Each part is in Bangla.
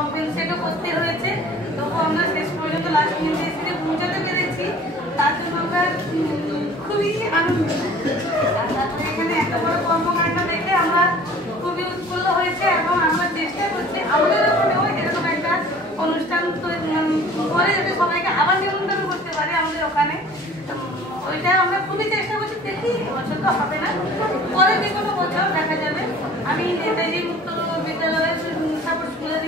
কম্পেনসেটও করতে হয়েছে, তবু আমরা শেষ পর্যন্ত লাস্ট মিনিটে এসে পৌঁছাতে পেরেছি, তার জন্য আমরা খুবই আনন্দিত। তারপরে এখানে এত বড় কর্মকাণ্ড দেখে আমরা খুবই উৎফুল্ল হয়েছে এবং আমরা চেষ্টা করছি আমাদের ওখানেও এরকম একটা অনুষ্ঠান করে যাতে সবাইকে আবার নিমন্ত্রণ করতে পারি আমাদের ওখানে। ওইটা আমরা খুবই চেষ্টা করছি, দেখি বছর তো হবে না, পরে যে কোনো বছর দেখা যাবে। আমি নেতাজি মুক্ত বিদ্যালয়ের তারপর স্কুলের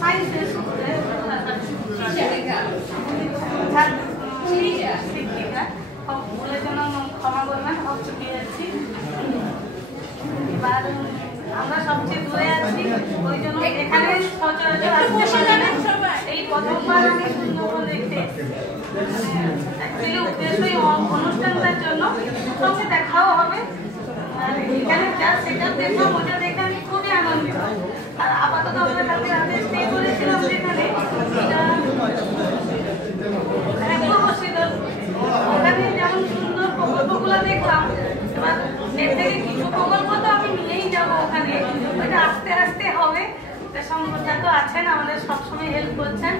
সায়েন্সের শিক্ষিকা ভুলের জন্য ক্ষমা করবেন, সব চুকে যাচ্ছি। এবার আমরা সবচেয়ে দূরে আছি, ওই জন্য এখানে সচরাচর এই প্রথমবার আমি সুন্দরবন দেখতে উদ্দেশ্যই অনুষ্ঠানটার জন্য সঙ্গে দেখাও হবে। আর এখানে যা সেটা দেখলাম, ওটা দেখে আমি খুবই আনন্দিত। আর আপাতত আমরা কালকে রাতে স্টে করেছিলাম যেখানে, ওখানে যেমন সুন্দর প্রকল্পগুলো দেখলাম। এবার এর থেকে কিছু প্রকল্প তো আমি নিয়েই যাবো ওখানে, ওইটা আস্তে আস্তে হবে। সংগঠনটা তো আছেন, আমাদের সবসময় হেল্প করছেন,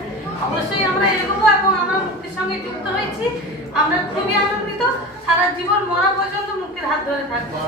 অবশ্যই আমরা এগোবো এবং আমরা মুক্তির সঙ্গে যুক্ত হয়েছি। আমরা খুবই আনন্দিত, সারা জীবন মরা পর্যন্ত মুক্তির হাত ধরে থাকবো।